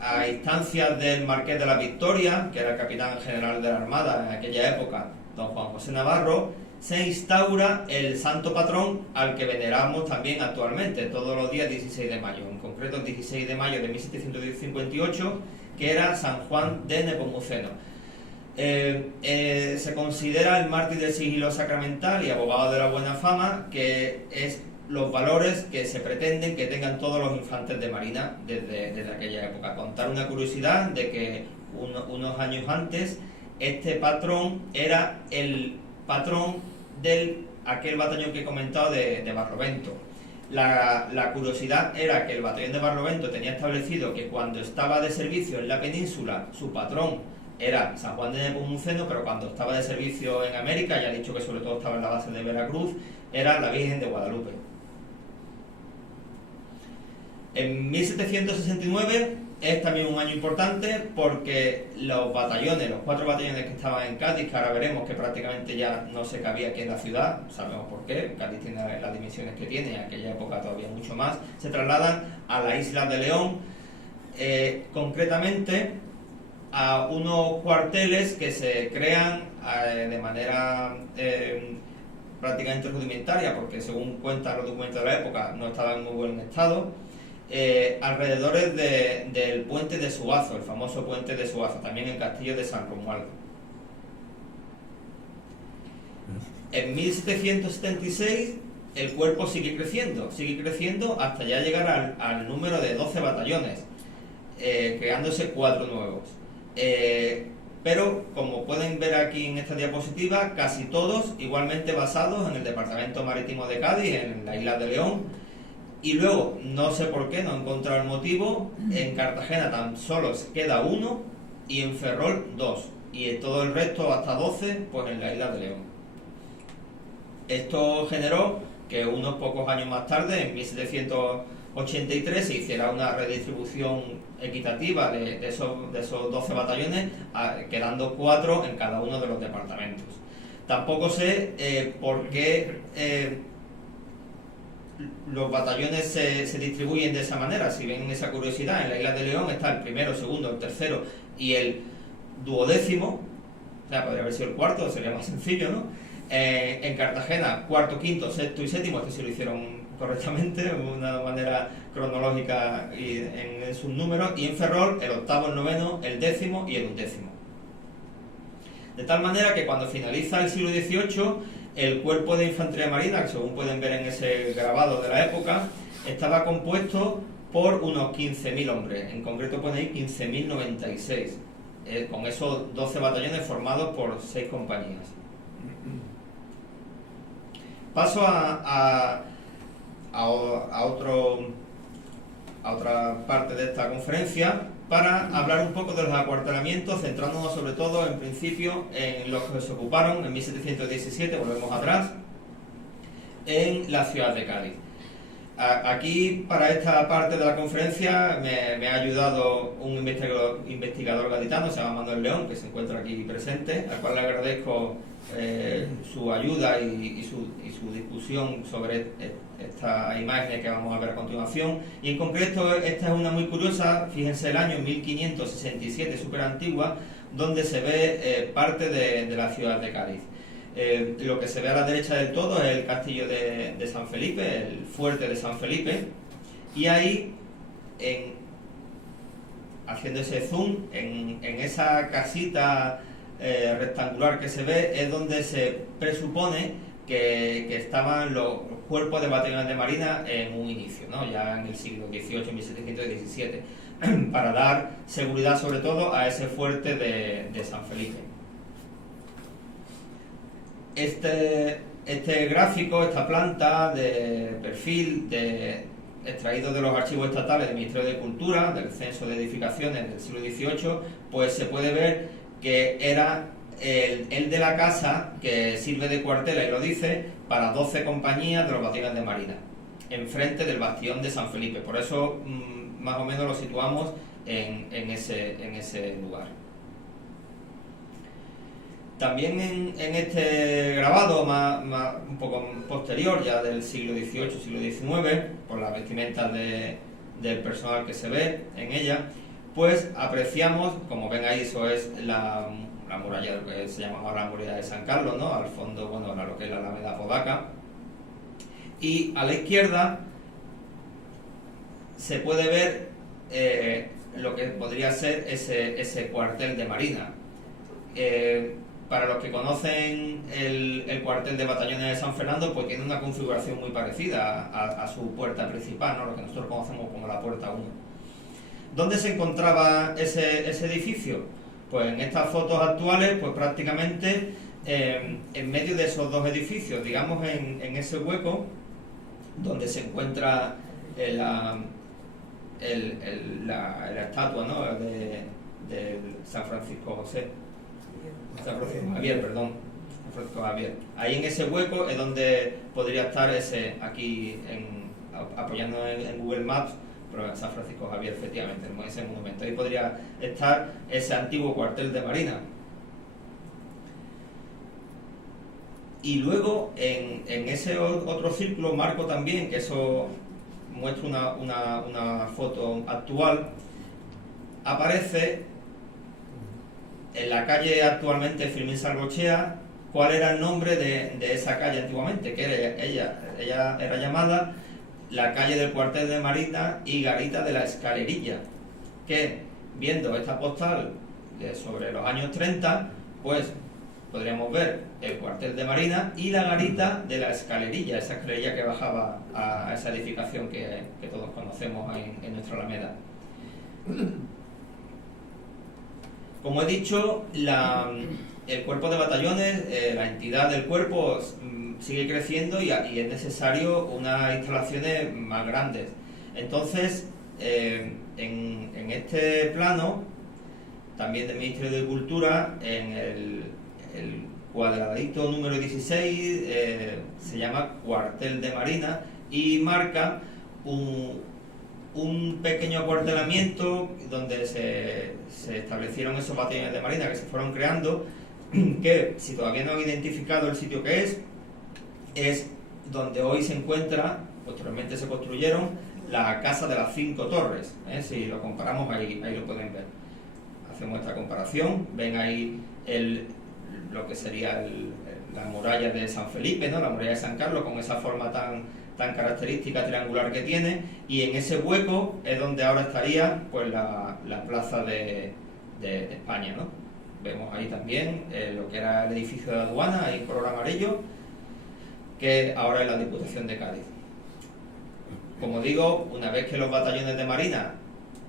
a instancias del Marqués de la Victoria, que era el capitán general de la Armada en aquella época, don Juan José Navarro, se instaura el santo patrón al que veneramos también actualmente, todos los días 16 de mayo, en concreto el 16 de mayo de 1758, que era San Juan de Nepomuceno. Se considera el mártir del sigilo sacramental y abogado de la buena fama, que es los valores que se pretenden que tengan todos los infantes de marina desde aquella época. Contar una curiosidad de que unos años antes este patrón era el patrón de aquel batallón que he comentado de Barlovento. La curiosidad era que el batallón de Barlovento tenía establecido que cuando estaba de servicio en la península su patrón era San Juan de Nepomuceno, pero cuando estaba de servicio en América, ya he dicho que sobre todo estaba en la base de Veracruz, era la Virgen de Guadalupe. En 1769 es también un año importante porque los batallones, los 4 batallones que estaban en Cádiz, que ahora veremos que prácticamente ya no se cabía aquí en la ciudad, sabemos por qué, Cádiz tiene las dimensiones que tiene, en aquella época todavía mucho más, se trasladan a la isla de León, concretamente a unos cuarteles que se crean de manera prácticamente rudimentaria, porque según cuentan los documentos de la época no estaban en muy buen estado, alrededores del puente de Suazo, el famoso puente de Suazo, también el castillo de San Romualdo. En 1776 el cuerpo sigue creciendo hasta ya llegar al número de 12 batallones, creándose 4 nuevos. pero como pueden ver aquí en esta diapositiva, casi todos igualmente basados en el Departamento Marítimo de Cádiz, en la isla de León. Y luego, no sé por qué, no he encontrado el motivo, en Cartagena tan solo queda uno y en Ferrol 2. Y todo el resto, hasta 12, pues en la isla de León. Esto generó que unos pocos años más tarde, en 1783, se hiciera una redistribución equitativa de esos 12 batallones, quedando 4 en cada uno de los departamentos. Tampoco sé por qué los batallones se distribuyen de esa manera. Si ven esa curiosidad, en la isla de León está el primero, el segundo, el tercero y el duodécimo. O sea, podría haber sido el cuarto, sería más sencillo, ¿no? En Cartagena, cuarto, quinto, sexto y séptimo, que sí lo hicieron correctamente, de una manera cronológica y en sus números, y en Ferrol, el octavo, el noveno, el décimo y el undécimo. De tal manera que cuando finaliza el siglo XVIII, el cuerpo de infantería marina, que según pueden ver en ese grabado de la época, estaba compuesto por unos 15.000 hombres, en concreto pone ahí 15.096, con esos 12 batallones formados por 6 compañías. Paso a otra parte de esta conferencia para hablar un poco de los acuartelamientos, centrándonos sobre todo en principio en los que se ocuparon en 1717, volvemos atrás, en la ciudad de Cádiz. Aquí, para esta parte de la conferencia, me ha ayudado un investigador gaditano, se llama Manuel León, que se encuentra aquí presente, al cual le agradezco su ayuda y su discusión sobre esta imagen que vamos a ver a continuación. Y en concreto, esta es una muy curiosa, fíjense el año 1567, súper antigua, donde se ve parte de la ciudad de Cádiz. Lo que se ve a la derecha del todo es el castillo de San Felipe, el fuerte de San Felipe, y ahí, haciendo ese zoom, en esa casita rectangular que se ve, es donde se presupone que estaban los cuerpos de batallones de marina en un inicio, ¿no? Ya en el siglo XVIII, 1717, para dar seguridad sobre todo a ese fuerte de San Felipe. Este gráfico, esta planta de perfil extraído de los archivos estatales del Ministerio de Cultura, del Censo de Edificaciones del siglo XVIII, pues se puede ver que era el de la casa que sirve de cuartel, y lo dice, para 12 compañías de los batallones de marina, enfrente del bastión de San Felipe. Por eso más o menos lo situamos en ese lugar. También en este grabado un poco posterior, ya del siglo XVIII, siglo XIX, por las vestimentas del personal que se ve en ella, pues apreciamos, como ven ahí, eso es la muralla, que se llama ahora la muralla de San Carlos, ¿no? Al fondo, bueno, lo que es la Alameda Apodaca. Y a la izquierda se puede ver lo que podría ser ese cuartel de marina. Para los que conocen el cuartel de batallones de San Fernando, pues tiene una configuración muy parecida a su puerta principal, ¿no? Lo que nosotros conocemos como la puerta 1. ¿Dónde se encontraba ese edificio? Pues en estas fotos actuales, pues prácticamente en medio de esos dos edificios, digamos en ese hueco donde se encuentra la estatua, ¿no? de San Francisco San Francisco Javier. Ahí en ese hueco es donde podría estar aquí apoyando en Google Maps, pero San Francisco Javier, efectivamente, ese monumento. Ahí podría estar ese antiguo cuartel de marina. Y luego en ese otro círculo marco también, que eso muestra una foto actual, aparece en la calle actualmente Firmín Salgochea cuál era el nombre de esa calle antiguamente, que ella era llamada la calle del cuartel de marina y garita de la Escalerilla, que viendo esta postal sobre los años 30, pues podríamos ver el cuartel de marina y la garita de la Escalerilla, esa escalerilla que bajaba a esa edificación que todos conocemos en nuestra Alameda. Como he dicho, el cuerpo de batallones, la entidad del cuerpo sigue creciendo y es necesario unas instalaciones más grandes. Entonces, en este plano, también del Ministerio de Cultura, en el cuadradito número 16, se llama Cuartel de Marina y marca un pequeño acuartelamiento donde se establecieron esos batallones de marina que se fueron creando, que si todavía no han identificado el sitio que es donde hoy se encuentra, posteriormente se construyeron, la Casa de las 5 Torres. Si lo comparamos, ahí lo pueden ver. Hacemos esta comparación, ven ahí lo que sería la muralla de San Felipe, ¿no? La muralla de San Carlos, con esa forma tan característica triangular que tiene, y en ese hueco es donde ahora estaría pues la plaza de España, ¿no? Vemos ahí también lo que era el edificio de aduana, ahí en color amarillo, que ahora es la Diputación de Cádiz. Como digo, una vez que los batallones de marina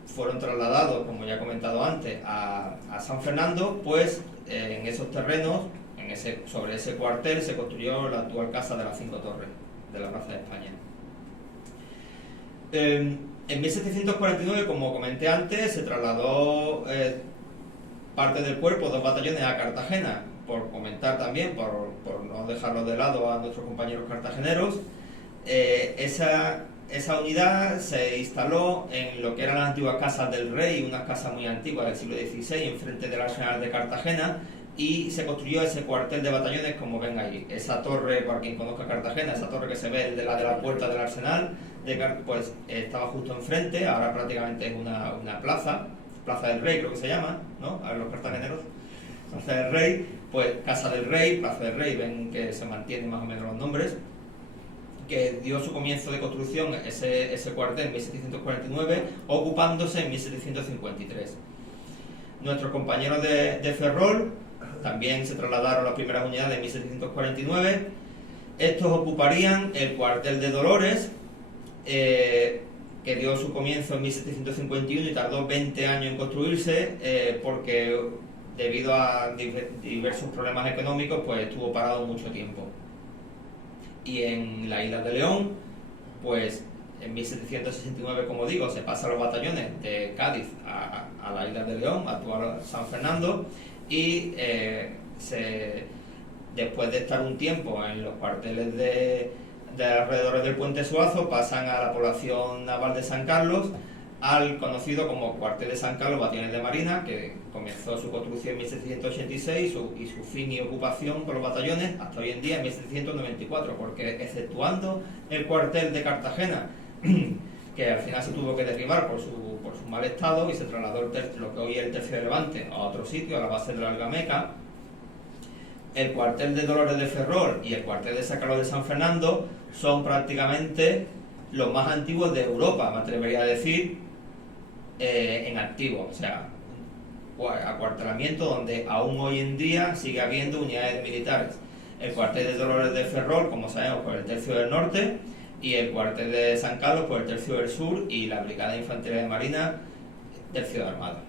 fueron trasladados, como ya he comentado antes, a San Fernando, pues en esos terrenos, sobre ese cuartel, se construyó la actual Casa de las 5 Torres de la Plaza de España. En 1749, como comenté antes, se trasladó parte del cuerpo, 2 batallones, a Cartagena, por comentar también, por no dejarlo de lado a nuestros compañeros cartageneros. Esa unidad se instaló en lo que eran las antiguas casas del rey, unas casas muy antiguas del siglo XVI, enfrente del Arsenal de Cartagena, y se construyó ese cuartel de batallones, como ven ahí. Esa torre, para quien conozca Cartagena, esa torre que se ve de la puerta del Arsenal, pues estaba justo enfrente. Ahora prácticamente es una plaza del Rey creo que se llama, ¿no? A ver los cartageneros. Plaza del Rey, pues Casa del Rey, Plaza del Rey, ven que se mantienen más o menos los nombres, que dio su comienzo de construcción ese cuartel en 1749, ocupándose en 1753. Nuestros compañeros de Ferrol también se trasladaron a las primeras unidades en 1749. Estos ocuparían el cuartel de Dolores, que dio su comienzo en 1751 y tardó 20 años en construirse, porque debido a diversos problemas económicos, pues estuvo parado mucho tiempo. Y en la isla de León, pues en 1769, como digo, se pasan los batallones de Cádiz a la isla de León, actual San Fernando, y después de estar un tiempo en los cuarteles de alrededores del Puente Suazo, pasan a la población naval de San Carlos, al conocido como Cuartel de San Carlos, Batallones de Marina, que comenzó su construcción en 1786 y su fin y ocupación con los batallones hasta hoy en día en 1794, porque exceptuando el cuartel de Cartagena, que al final se tuvo que derribar por su mal estado y se trasladó lo que hoy es el Tercio de Levante a otro sitio, a la base de la Algameca, el cuartel de Dolores de Ferrol y el cuartel de San Carlos de San Fernando son prácticamente los más antiguos de Europa, me atrevería a decir, en activo, o sea, acuartelamiento donde aún hoy en día sigue habiendo unidades militares. El cuartel de Dolores de Ferrol, como sabemos, por el Tercio del Norte, y el cuartel de San Carlos por el Tercio del Sur, y la Brigada de Infantería de Marina, Tercio de Armada.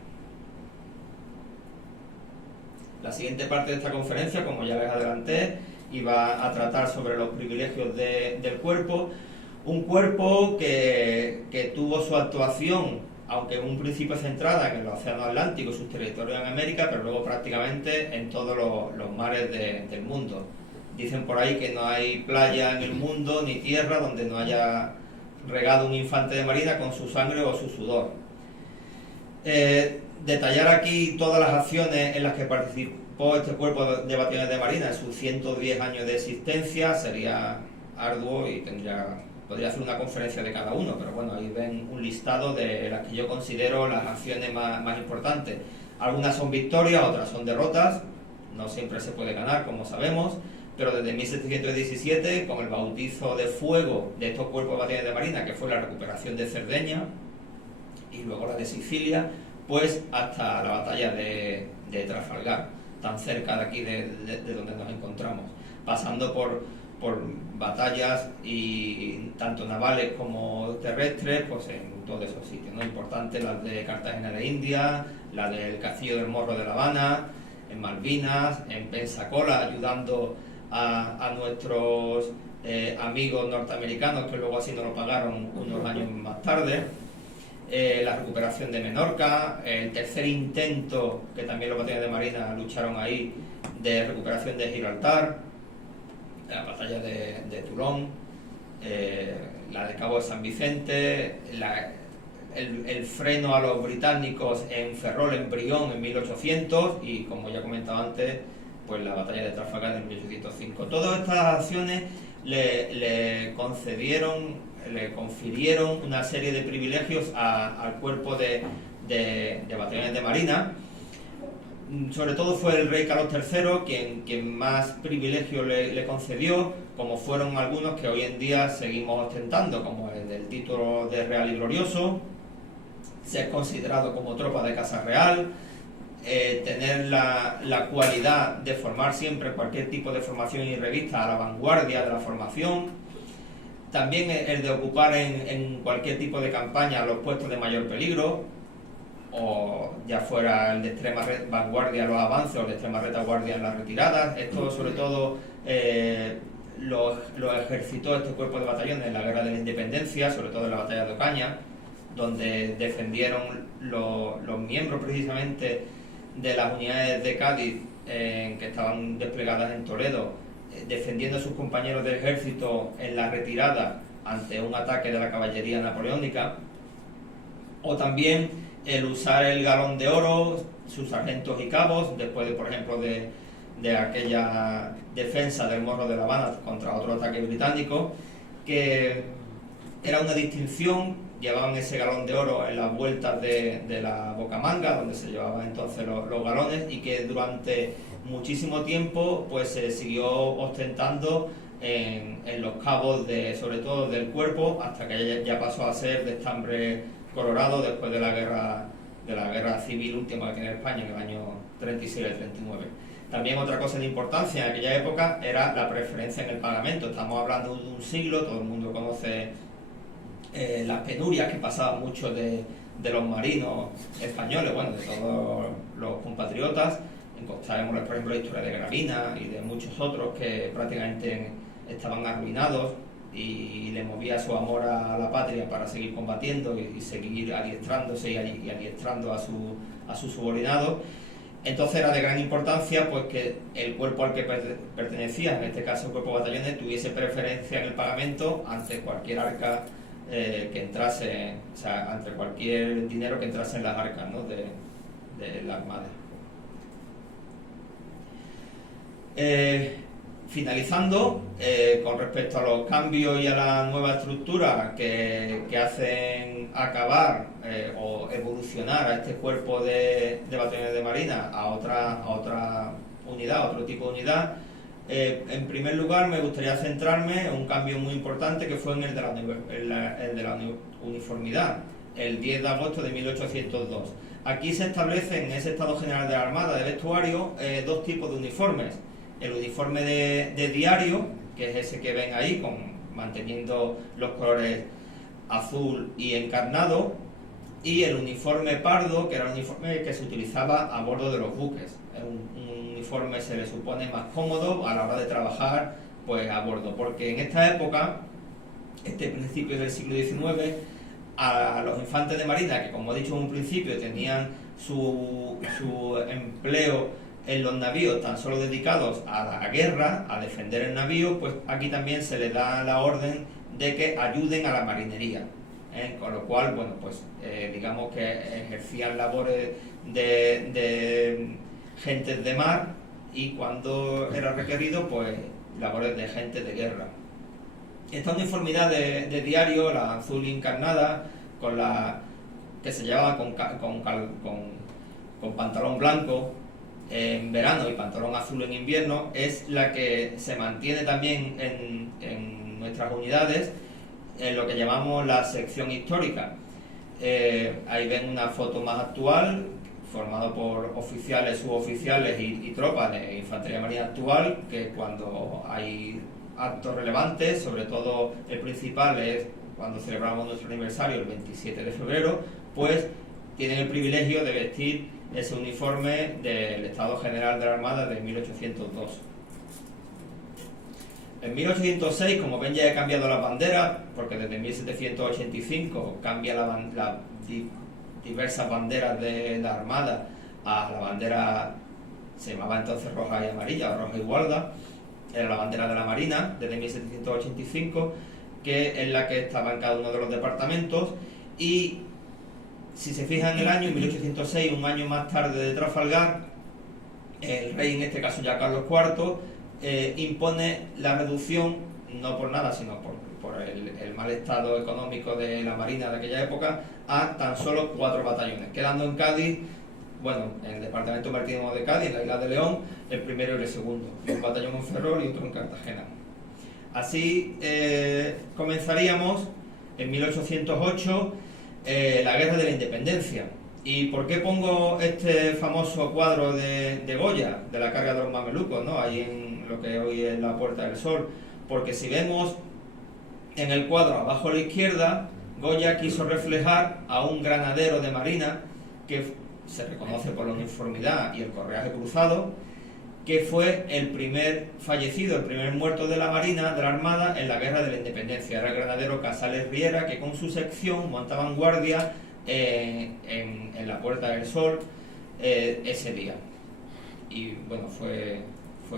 La siguiente parte de esta conferencia, como ya les adelanté, iba a tratar sobre los privilegios del cuerpo. Un cuerpo que tuvo su actuación, aunque en un principio centrada en el Océano Atlántico y sus territorios en América, pero luego prácticamente en todos los mares del mundo. Dicen por ahí que no hay playa en el mundo ni tierra donde no haya regado un infante de marina con su sangre o su sudor. Detallar aquí todas las acciones en las que participó este cuerpo de batallones de marina en sus 110 años de existencia sería arduo y podría hacer una conferencia de cada uno, pero bueno, ahí ven un listado de las que yo considero las acciones más importantes. Algunas son victorias, otras son derrotas, no siempre se puede ganar, como sabemos, pero desde 1717, con el bautizo de fuego de estos cuerpos de batallones de marina, que fue la recuperación de Cerdeña y luego la de Sicilia, pues hasta la batalla de Trafalgar, tan cerca de aquí de donde nos encontramos, pasando por por batallas y tanto navales como terrestres, pues en todos esos sitios, ¿no? Importantes las de Cartagena de India, la del Castillo del Morro de La Habana, en Malvinas, en Pensacola, ayudando a nuestros amigos norteamericanos, que luego así nos lo pagaron unos años más tarde. La recuperación de Menorca, el tercer intento, que también los batallones de Marina lucharon ahí, de recuperación de Gibraltar, la batalla de Toulon, la de Cabo de San Vicente, el freno a los británicos en Ferrol, en Brión, en 1800, y como ya he comentado antes, pues la batalla de Trafalgar en 1805. Todas estas acciones le confirieron una serie de privilegios al cuerpo de batallones de Marina. Sobre todo fue el rey Carlos III quien más privilegios le concedió, como fueron algunos que hoy en día seguimos ostentando, como el del título de Real y Glorioso, ser considerado como tropa de Casa Real, tener la cualidad de formar siempre cualquier tipo de formación y revista a la vanguardia de la formación. También el de ocupar en cualquier tipo de campaña los puestos de mayor peligro, o ya fuera el de extrema vanguardia los avances o el de extrema retaguardia en las retiradas. Esto sobre todo lo ejercitó este cuerpo de batallones en la Guerra de la Independencia, sobre todo en la batalla de Ocaña, donde defendieron los miembros precisamente de las unidades de Cádiz que estaban desplegadas en Toledo, defendiendo a sus compañeros del ejército en la retirada ante un ataque de la caballería napoleónica. O también el usar el galón de oro, sus sargentos y cabos, después de, por ejemplo, de aquella defensa del Morro de La Habana contra otro ataque británico, que era una distinción. Llevaban ese galón de oro en las vueltas de la bocamanga, donde se llevaban entonces los galones, y que durante muchísimo tiempo pues se siguió ostentando en los cabos, sobre todo del cuerpo, hasta que ya pasó a ser de estambre colorado después de la guerra civil última que tiene España en el año 36 y 39. También otra cosa de importancia en aquella época era la preferencia en el pagamento. Estamos hablando de un siglo, todo el mundo conoce las penurias que pasaban muchos de los marinos españoles, bueno, de todos los compatriotas. Sabemos, por ejemplo, la historia de Gravina y de muchos otros que prácticamente estaban arruinados, y le movía su amor a la patria para seguir combatiendo y seguir adiestrándose y adiestrando a sus subordinados. Entonces era de gran importancia pues que el cuerpo al que pertenecía, en este caso el cuerpo de batallones, tuviese preferencia en el pagamento ante cualquier arca que entrase, o sea, ante cualquier dinero que entrase en las arcas, ¿no?, de la Armada. Finalizando, con respecto a los cambios y a la nueva estructura que hacen acabar o evolucionar a este cuerpo de batallones de Marina a otra unidad, a otro tipo de unidad, en primer lugar me gustaría centrarme en un cambio muy importante que fue en el de la uniformidad, el 10 de agosto de 1802. Aquí se establece en ese Estado General de la Armada de vestuario dos tipos de uniformes. El uniforme de diario, que es ese que ven ahí, manteniendo los colores azul y encarnado, y el uniforme pardo, que era un uniforme que se utilizaba a bordo de los buques. Un uniforme, se le supone, más cómodo a la hora de trabajar pues a bordo, porque en esta época, principio del siglo XIX, a los infantes de marina, que como he dicho en un principio tenían su empleo en los navíos tan solo dedicados a la guerra, a defender el navío, pues aquí también se les da la orden de que ayuden a la marinería, con lo cual, bueno, pues digamos que ejercían labores de gentes de mar, y cuando era requerido, pues labores de gente de guerra. Esta uniformidad de diario, la azul encarnada, que se llevaba con pantalón blanco en verano y pantalón azul en invierno, es la que se mantiene también en nuestras unidades, en lo que llamamos la sección histórica. Ahí ven una foto más actual, formado por oficiales, suboficiales y tropas de Infantería Marina actual, que cuando hay actos relevantes, sobre todo el principal es cuando celebramos nuestro aniversario el 27 de febrero, pues tienen el privilegio de vestir ese uniforme del Estado General de la Armada de 1802. En 1806, como ven, ya he cambiado las banderas, porque desde 1785 cambia diversas banderas de la Armada a la bandera, se llamaba entonces roja y amarilla, roja y gualda, era la bandera de la Marina desde 1785, que es la que estaba en cada uno de los departamentos. Y si se fijan en el año, en 1806, un año más tarde de Trafalgar, el rey, en este caso ya Carlos IV, impone la reducción, no por nada, sino por el mal estado económico de la Marina de aquella época, a tan solo 4 batallones, quedando en Cádiz, bueno, en el departamento marítimo de Cádiz, en la isla de León, el primero y el segundo, un batallón en Ferrol y otro en Cartagena. Así comenzaríamos en 1808 la Guerra de la Independencia. ¿Y por qué pongo este famoso cuadro de Goya, de la carga de los mamelucos, ¿no?, ahí en lo que hoy es la Puerta del Sol? Porque si vemos en el cuadro abajo a la izquierda, Goya quiso reflejar a un granadero de marina que se reconoce por la uniformidad y el correaje cruzado, que fue el primer fallecido, el primer muerto de la Marina, de la Armada, en la Guerra de la Independencia. Era el granadero Casales Riera, que con su sección montaban guardia en la Puerta del Sol ese día. Y bueno, fue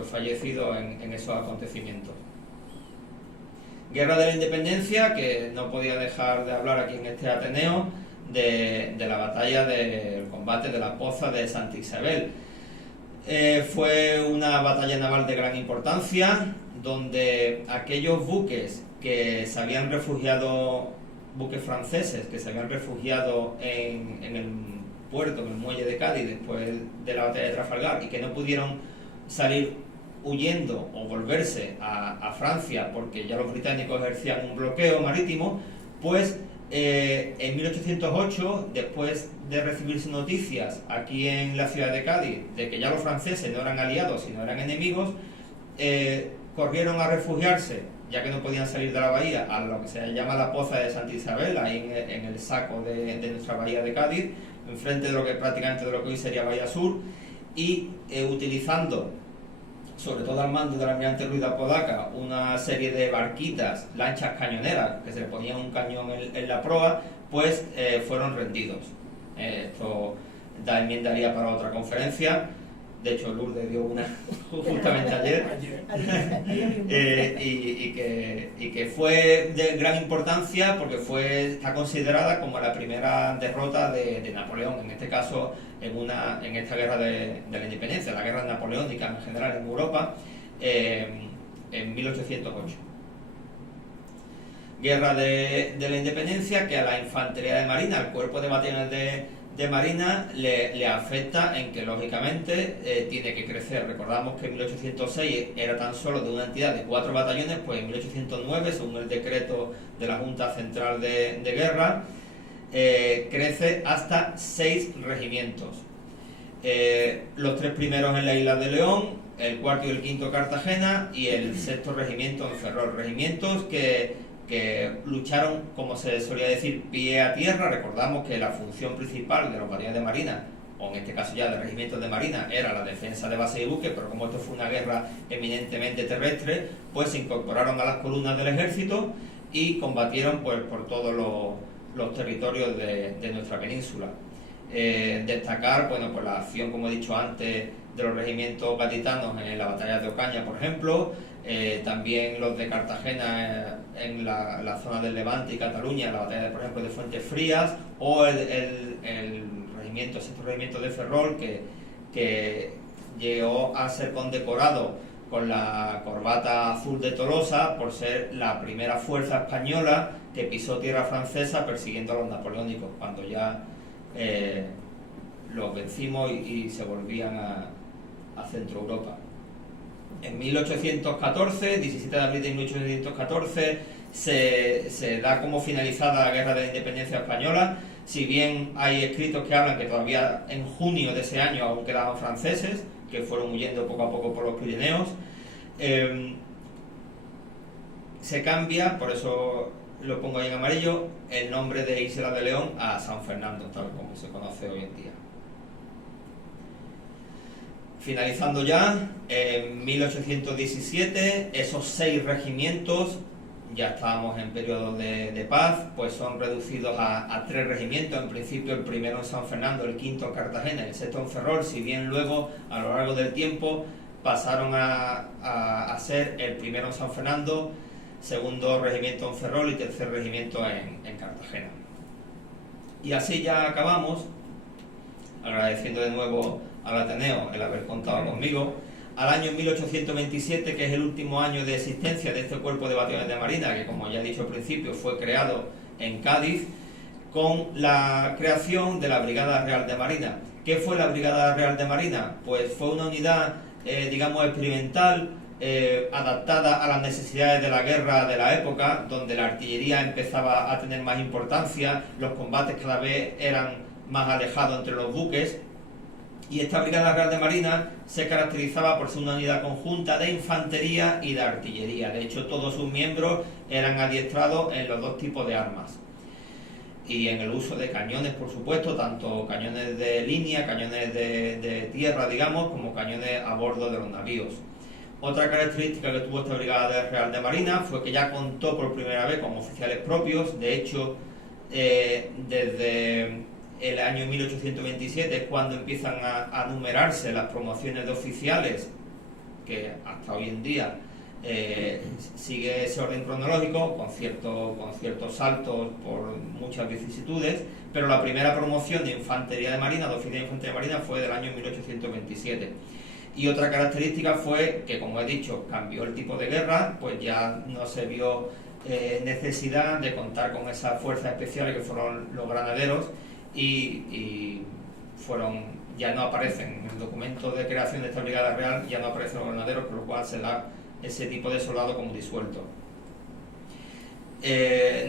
fallecido en esos acontecimientos. Guerra de la Independencia, que no podía dejar de hablar aquí en este Ateneo, de la batalla del combate de la Poza de Santa Isabel. Fue una batalla naval de gran importancia, donde aquellos buques que se habían refugiado, buques franceses que se habían refugiado en el puerto, en el muelle de Cádiz, después de la batalla de Trafalgar, y que no pudieron salir huyendo o volverse a Francia porque ya los británicos ejercían un bloqueo marítimo, pues en 1808, después de recibirse noticias aquí en la ciudad de Cádiz de que ya los franceses no eran aliados sino eran enemigos, corrieron a refugiarse, ya que no podían salir de la bahía, a lo que se llama la Poza de Santa Isabel, ahí en el saco de nuestra bahía de Cádiz, enfrente de lo que prácticamente de lo que hoy sería Bahía Sur, y utilizando, sobre todo al mando del almirante Ruiz de Apodaca, una serie de barquitas, lanchas cañoneras, que se le ponían un cañón en la proa, pues fueron rendidos. Esto enmendaría para otra conferencia. De hecho, Lourdes dio una justamente ayer. Y que fue de gran importancia porque está considerada como la primera derrota de Napoleón, en este caso en esta guerra de la independencia, la guerra napoleónica en general en Europa, en 1808. Guerra de la independencia que a la infantería de marina, al cuerpo de batallones de marina, le afecta en que lógicamente tiene que crecer. Recordamos que en 1806 era tan solo de una entidad de 4 batallones, pues en 1809, según el decreto de la Junta Central de Guerra, crece hasta 6 regimientos. Los 3 primeros en la isla de León, el 4º y el 5º Cartagena y el 6º regimiento en Ferrol. Regimientos que lucharon, como se solía decir, pie a tierra. Recordamos que la función principal de los batallones de marina, o en este caso ya de regimientos de marina, era la defensa de bases y buques, pero como esto fue una guerra eminentemente terrestre, pues se incorporaron a las columnas del ejército y combatieron pues por todos los territorios de nuestra península. Destacar, bueno, pues la acción, como he dicho antes, de los regimientos gaditanos en la batalla de Ocaña, por ejemplo, también los de Cartagena en la zona del Levante y Cataluña, la batalla, por ejemplo, de Fuentes Frías, o el regimiento, sexto regimiento de Ferrol, que llegó a ser condecorado con la corbata azul de Tolosa por ser la primera fuerza española que pisó tierra francesa persiguiendo a los napoleónicos, cuando ya los vencimos y se volvían a Centro Europa. En 1814, 17 de abril de 1814, se da como finalizada la Guerra de la Independencia Española. Si bien hay escritos que hablan que todavía en junio de ese año aún quedaban franceses, que fueron huyendo poco a poco por los Pirineos, se cambia, por eso lo pongo ahí en amarillo, el nombre de Isla de León a San Fernando, tal como se conoce hoy en día. Finalizando ya, en 1817, esos 6 regimientos, ya estábamos en periodo de paz, pues son reducidos a 3 regimientos. En principio el primero en San Fernando, el quinto en Cartagena, el sexto en Ferrol, si bien luego a lo largo del tiempo pasaron a ser el primero en San Fernando, segundo regimiento en Ferrol y tercer regimiento en Cartagena. Y así ya acabamos, agradeciendo de nuevo al Ateneo el haber contado conmigo. Al año 1827, que es el último año de existencia de este cuerpo de batallones de marina, que como ya he dicho al principio fue creado en Cádiz, con la creación de la Brigada Real de Marina. ¿Qué fue la Brigada Real de Marina? Pues fue una unidad, digamos, experimental, adaptada a las necesidades de la guerra de la época, donde la artillería empezaba a tener más importancia, los combates cada vez eran más alejados entre los buques. Y esta Brigada Real de Marina se caracterizaba por ser una unidad conjunta de infantería y de artillería. De hecho, todos sus miembros eran adiestrados en los 2 tipos de armas. Y en el uso de cañones, por supuesto, tanto cañones de línea, cañones de tierra, digamos, como cañones a bordo de los navíos. Otra característica que tuvo esta Brigada Real de Marina fue que ya contó por primera vez con oficiales propios. De hecho, desde el año 1827 es cuando empiezan a numerarse las promociones de oficiales, que hasta hoy en día sigue ese orden cronológico, con ciertos saltos por muchas vicisitudes, pero la primera promoción de infantería de marina, de oficial de infantería de marina, fue del año 1827. Y otra característica fue que, como he dicho, cambió el tipo de guerra, pues ya no se vio necesidad de contar con esas fuerzas especiales que fueron los granaderos, y ya no aparecen en el documento de creación de esta Brigada Real, ya no aparecen los granaderos, por lo cual se da ese tipo de soldado como disuelto.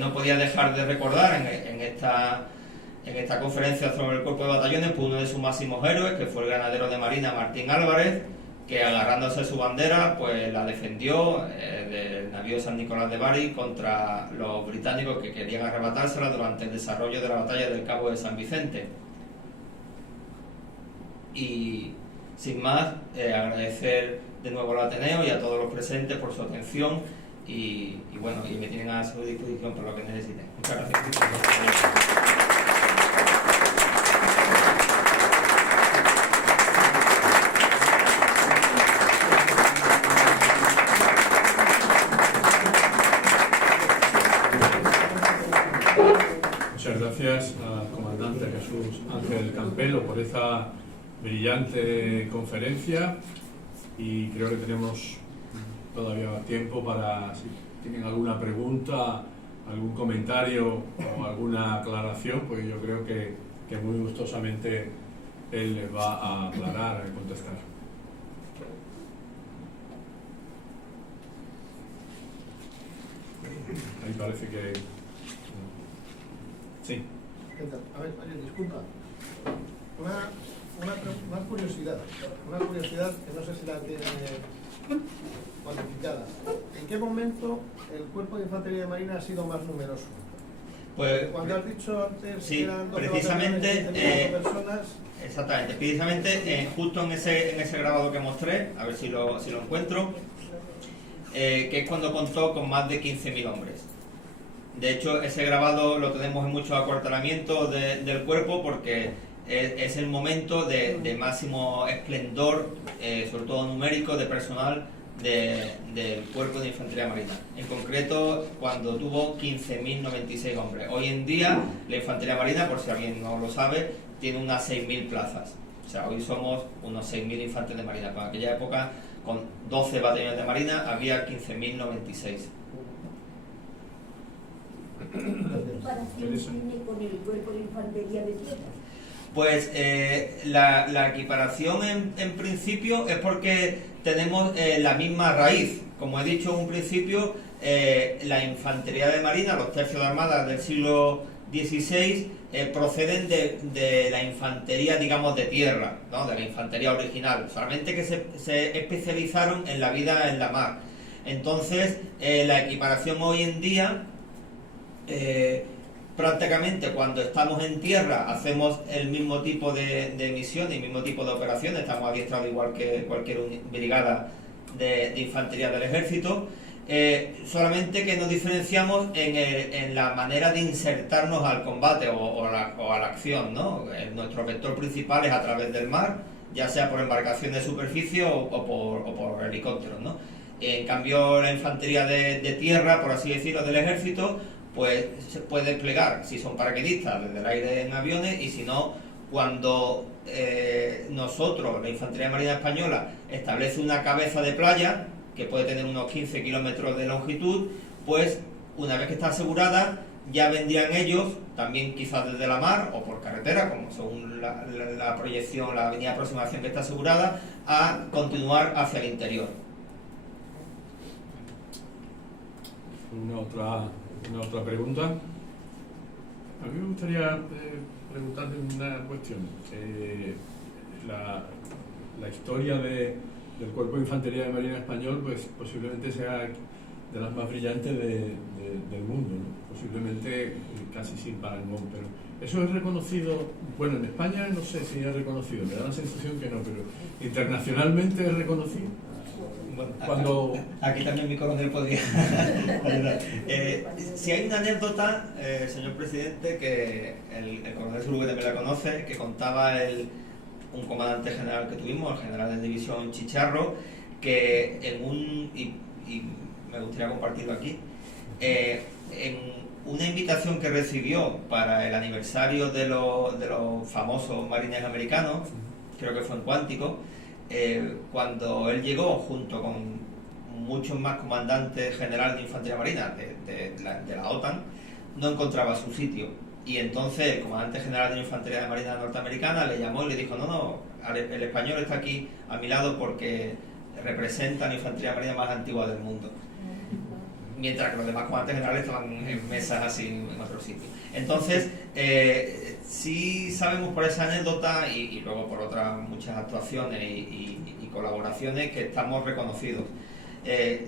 No podía dejar de recordar en esta conferencia sobre el cuerpo de batallones, pues uno de sus máximos héroes, que fue el granadero de Marina Martín Álvarez, que agarrándose su bandera, pues la defendió del navío San Nicolás de Bari contra los británicos que querían arrebatársela durante el desarrollo de la batalla del Cabo de San Vicente. Y sin más, agradecer de nuevo al Ateneo y a todos los presentes por su atención y bueno, y me tienen a su disposición para lo que necesiten. Muchas gracias. Muchas gracias al comandante Jesús Ángel Campelo por esa brillante conferencia, y creo que tenemos todavía tiempo para, si tienen alguna pregunta, algún comentario o alguna aclaración, pues yo creo que muy gustosamente él les va a aclarar, a contestar. Ahí parece que... Sí. A ver, oye, disculpa. Una curiosidad que no sé si la tiene cuantificada. ¿En qué momento el cuerpo de infantería de marina ha sido más numeroso? Pues, cuando has dicho antes sí, que eran 12 precisamente, personas. Exactamente, precisamente justo en ese grabado que mostré, a ver si lo encuentro, que es cuando contó con más de 15.000 hombres. De hecho, ese grabado lo tenemos en muchos acuartelamientos del cuerpo, porque es el momento de máximo esplendor, sobre todo numérico, de personal del cuerpo de infantería marina. En concreto, cuando tuvo 15.096 hombres. Hoy en día, la infantería marina, por si alguien no lo sabe, tiene unas 6.000 plazas. O sea, hoy somos unos 6.000 infantes de marina. En aquella época, con 12 batallones de marina, había 15.096. ¿Qué comparación tiene con el cuerpo de infantería de tierra? Pues la equiparación en principio es porque tenemos la misma raíz. Como he dicho en un principio, la infantería de marina, los tercios de armada del siglo XVI, proceden de la infantería, digamos, de tierra, ¿no? De la infantería original, solamente que se especializaron en la vida en la mar. Entonces, la equiparación hoy en día, prácticamente cuando estamos en tierra hacemos el mismo tipo de misiones, el mismo tipo de operaciones, estamos adiestrados igual que cualquier brigada de infantería del ejército, solamente que nos diferenciamos en la manera de insertarnos al combate o a la acción, ¿no? Nuestro vector principal es a través del mar, ya sea por embarcación de superficie o por helicópteros, ¿no? En cambio, la infantería de tierra, por así decirlo, del ejército, pues se puede desplegar, si son paracaidistas, desde el aire en aviones, y si no, cuando nosotros, la Infantería Marina Española, establece una cabeza de playa, que puede tener unos 15 kilómetros de longitud, pues una vez que está asegurada, ya vendrían ellos, también quizás desde la mar o por carretera, como según la proyección, la avenida de aproximación que está asegurada, a continuar hacia el interior. Una otra pregunta. A mí me gustaría preguntarle una cuestión. La historia del Cuerpo de Infantería de Marina Español, pues posiblemente sea de las más brillantes del mundo, ¿no? Posiblemente casi sin parangón, pero eso es reconocido, bueno, en España no sé si es reconocido, me da la sensación que no, pero internacionalmente es reconocido. Bueno, Cuando... aquí también mi coronel podría ayudar. Si hay una anécdota, señor presidente, que el coronel seguro que también la conoce, que contaba un comandante general que tuvimos, el general de división Chicharro, que y me gustaría compartirlo aquí, en una invitación que recibió para el aniversario de los famosos marines americanos, creo que fue en Cuántico, cuando él llegó junto con muchos más comandantes generales de infantería marina de la OTAN, no encontraba su sitio, y entonces el comandante general de la infantería marina norteamericana le llamó y le dijo: no, el español está aquí a mi lado porque representa la infantería marina más antigua del mundo, mientras que los demás comandantes generales estaban en mesas así en otro sitio. Entonces, sí sabemos por esa anécdota y luego por otras muchas actuaciones y colaboraciones que estamos reconocidos.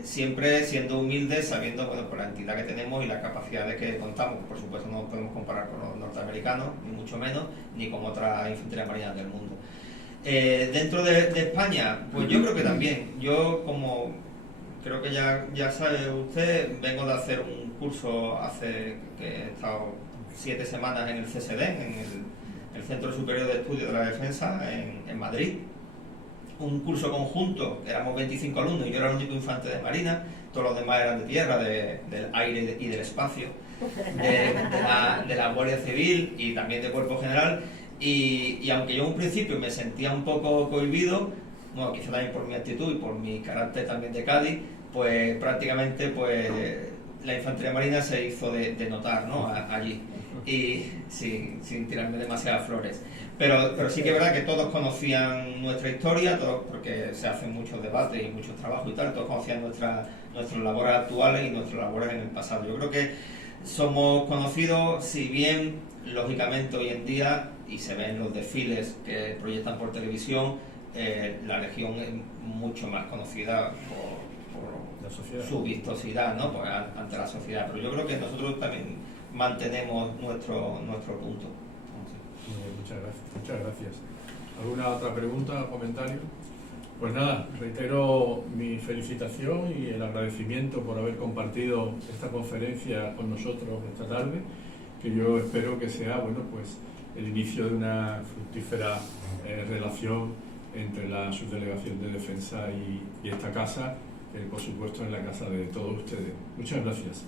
Siempre siendo humildes, sabiendo, bueno, por la entidad que tenemos y las capacidades que contamos. Por supuesto no podemos comparar con los norteamericanos, ni mucho menos, ni con otras infanterías marinas del mundo. Dentro de España, pues yo creo que también. Yo, como creo que ya sabe usted, vengo de hacer un curso que he estado 7 semanas en el CSD, en el Centro Superior de Estudios de la Defensa, en Madrid. Un curso conjunto, éramos 25 alumnos y yo era el único infante de marina, todos los demás eran de tierra, del aire y del espacio, de la Guardia Civil y también de Cuerpo General, y aunque yo en un principio me sentía un poco cohibido, bueno, quizá también por mi actitud y por mi carácter también de Cádiz, pues prácticamente pues la infantería marina se hizo de notar, ¿no? Allí, y sin tirarme demasiadas flores. Pero sí que es verdad que todos conocían nuestra historia, todos, porque se hacen muchos debates y muchos trabajos y tal, todos conocían nuestras labores actuales y nuestras labores en el pasado. Yo creo que somos conocidos, si bien, lógicamente hoy en día, y se ven los desfiles que proyectan por televisión, la Legión es mucho más conocida por su vistosidad, ¿no? Pues, ante la sociedad. Pero yo creo que nosotros también mantenemos nuestro punto. Muchas gracias. ¿Alguna otra pregunta o comentario? Pues nada, reitero mi felicitación y el agradecimiento por haber compartido esta conferencia con nosotros esta tarde, que yo espero que sea, bueno, pues el inicio de una fructífera relación entre la Subdelegación de Defensa y esta casa, que por supuesto es la casa de todos ustedes. Muchas gracias.